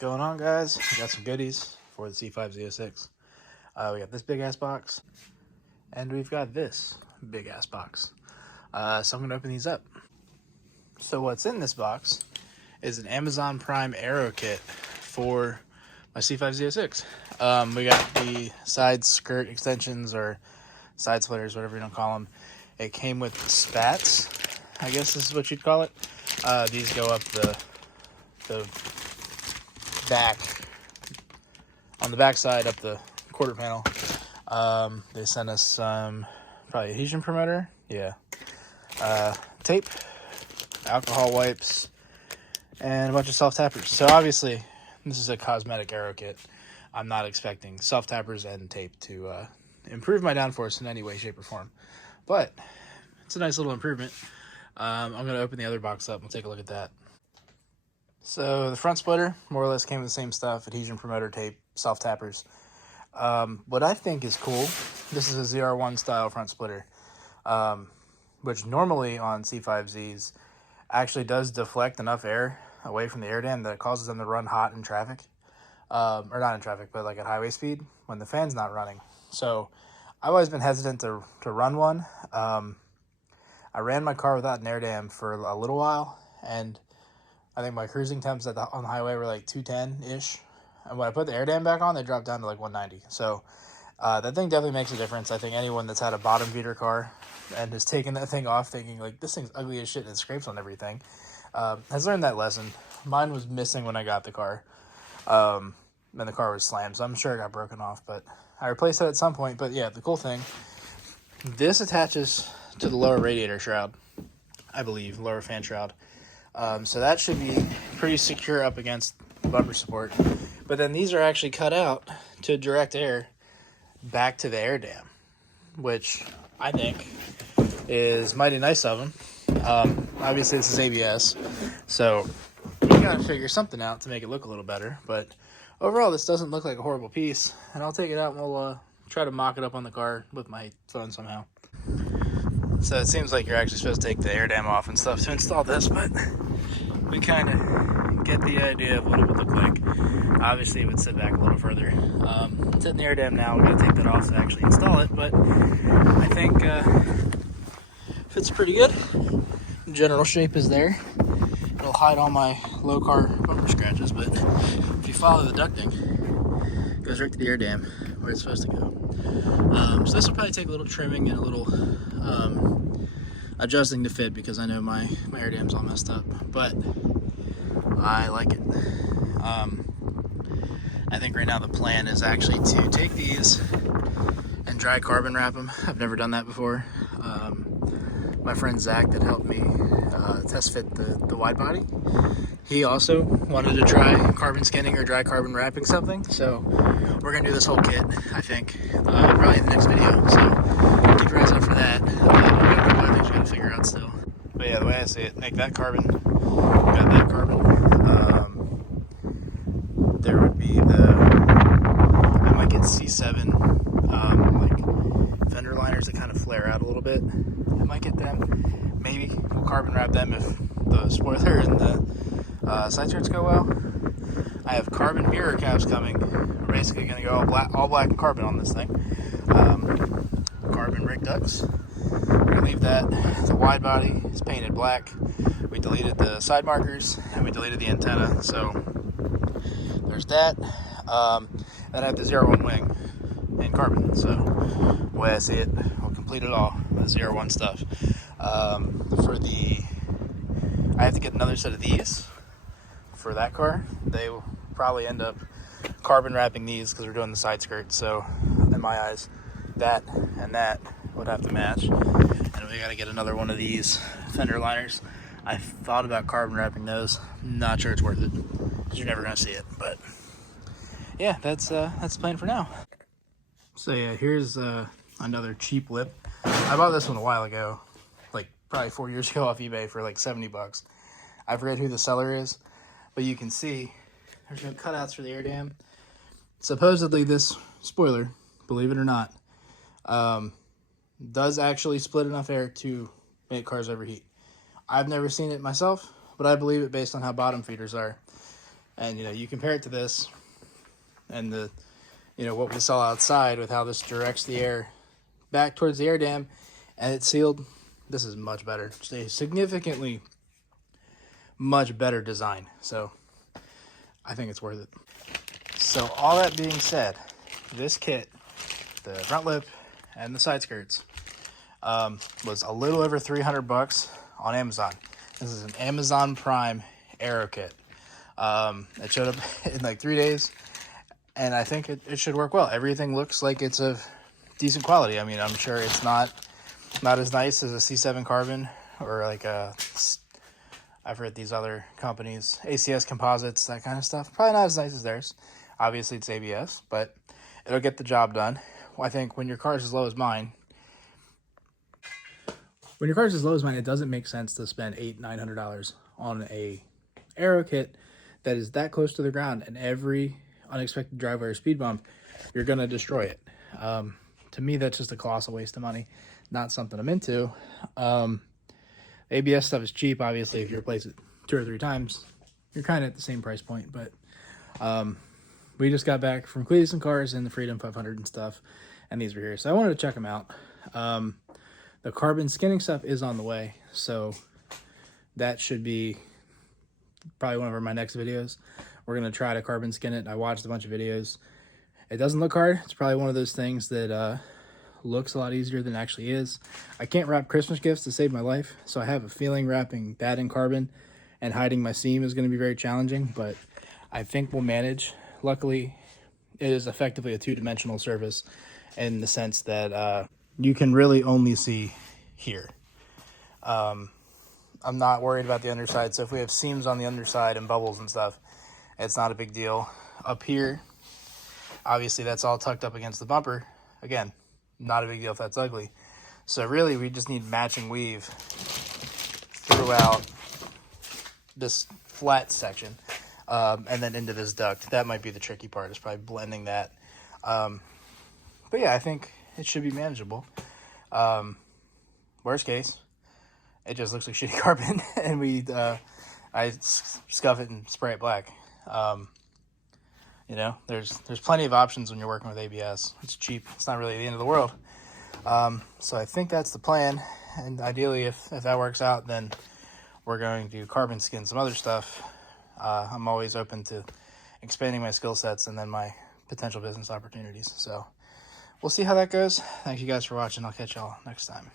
going on, guys? We got some goodies for the C5 Z06. We got this big ass box, and we've got this big ass box. So I'm gonna open these up. So what's in this box is an Amazon Prime Aero kit for my C5 Z06. We got the side skirt extensions or side splitters, whatever you don't call them. It came with spats, I guess this is what you'd call it. These go up the back, on the back side up the quarter panel. They sent us some probably adhesion promoter, tape, alcohol wipes, and a bunch of self-tappers. So obviously this is a cosmetic Aero kit. I'm not expecting self-tappers and tape to improve my downforce in any way, shape, or form, but it's a nice little improvement. I'm going to open the other box up and we'll take a look at that. So the front splitter more or less came with the same stuff: adhesion promoter, tape, self-tappers. What I think is cool, this is a ZR1 style front splitter, which normally on C5Zs actually does deflect enough air away from the air dam that it causes them to run hot in traffic. Or not in traffic, but like at highway speed when the fan's not running. So I've always been hesitant to run one. I ran my car without an air dam for a little while, and I think my cruising temps on the highway were like 210-ish. And when I put the air dam back on, they dropped down to like 190. So that thing definitely makes a difference. I think anyone that's had a bottom feeder car and has taken that thing off thinking like this thing's ugly as shit and it scrapes on everything, has learned that lesson. Mine was missing when I got the car. And the car was slammed, so I'm sure it got broken off, but I replaced it at some point. But yeah, the cool thing, this attaches to the lower radiator shroud, I believe, lower fan shroud. So that should be pretty secure up against bumper support. But then these are actually cut out to direct air back to the air dam, which I think is mighty nice of them. Obviously this is ABS, so we gotta figure something out to make it look a little better. But overall, this doesn't look like a horrible piece, and I'll take it out and we'll try to mock it up on the car with my phone somehow. So it seems like you're actually supposed to take the air dam off and stuff to install this, but we kind of get the idea of what it would look like. Obviously, it would sit back a little further. It's in the air dam now. We're going to take that off to actually install it, but I think fits pretty good. The general shape is there. It'll hide all my low car bumper scratches, but if you follow the ducting, it goes right to the air dam where it's supposed to go. So this will probably take a little trimming and a little adjusting to fit, because I know my air dam's all messed up, but I like it. I think right now the plan is actually to take these and dry carbon wrap them. I've never done that before. My friend Zach that helped me test fit the wide body, he also wanted to try carbon skinning or dry carbon wrapping something, so we're gonna do this whole kit, I think, probably in the next video, so keep your eyes out for that. We've got a couple other things we gotta figure out still. But yeah, the way I see it, make that carbon, got that carbon. There would be I might get C7 like fender liners that kind of flare out a little bit. I might get them. Maybe we'll carbon wrap them if the spoiler and the side skirts go well. I have carbon mirror caps coming. We're basically going to go all black and carbon on this thing. Carbon brake ducts. We're going to leave that. The wide body is painted black. We deleted the side markers and we deleted the antenna. So there's that. Then I have the ZR1 wing in carbon. So the way I see it, we'll complete it all with ZR1 stuff. I have to get another set of these for that car. They will probably end up carbon wrapping these because we're doing the side skirt. So in my eyes, that and that would have to match. And we got to get another one of these fender liners. I thought about carbon wrapping those. Not sure it's worth it because you're never going to see it. But yeah, that's the plan for now. So yeah, here's another cheap lip. I bought this one a while ago, like probably 4 years ago off eBay for like 70 bucks. I forget who the seller is, but you can see there's no cutouts for the air dam. Supposedly this spoiler, believe it or not, does actually split enough air to make cars overheat. I've never seen it myself, but I believe it based on how bottom feeders are. And, you know, you compare it to this and the, you know, what we saw outside with how this directs the air back towards the air dam and it's sealed. This is much better. It's a significantly much better design. So I think it's worth it. So all that being said, this kit, the front lip and the side skirts, was a little over $300 on Amazon. This is an Amazon Prime Aero kit. It showed up in like 3 days, and I think it should work well. Everything looks like it's of decent quality. I mean, I'm sure it's not as nice as a C7 Carbon or like I've heard these other companies, ACS Composites, that kind of stuff. Probably not as nice as theirs. Obviously, it's ABS, but it'll get the job done. I think when your car is as low as mine, it doesn't make sense to spend $800-900 on a Aero kit that is that close to the ground, and every unexpected driveway or speed bump, you're going to destroy it. To me, that's just a colossal waste of money. Not something I'm into. ABS stuff is cheap, obviously. If you replace it 2 or 3 times, you're kind of at the same price point. But we just got back from Cleetus and Cars and the Freedom 500 and stuff, and these were here. So I wanted to check them out. The carbon skinning stuff is on the way, so that should be probably one of my next videos. We're going to try to carbon skin it. I watched a bunch of videos. It doesn't look hard. It's probably one of those things that looks a lot easier than it actually is. I can't wrap Christmas gifts to save my life, so I have a feeling wrapping that in carbon and hiding my seam is going to be very challenging, but I think we'll manage. Luckily, it is effectively a 2-dimensional surface in the sense that you can really only see here. I'm not worried about the underside, so if we have seams on the underside and bubbles and stuff, it's not a big deal. Up here, obviously that's all tucked up against the bumper. Again, not a big deal if that's ugly. So really, we just need matching weave throughout this flat section, and then into this duct. That might be the tricky part, is probably blending that. But yeah, I think it should be manageable. Worst case, it just looks like shitty carbon, and I scuff it and spray it black. You know, there's plenty of options when you're working with ABS. It's cheap. It's not really the end of the world. So I think that's the plan. And ideally, if that works out, then we're going to carbon skin some other stuff. I'm always open to expanding my skill sets and then my potential business opportunities. So we'll see how that goes. Thank you guys for watching. I'll catch y'all next time.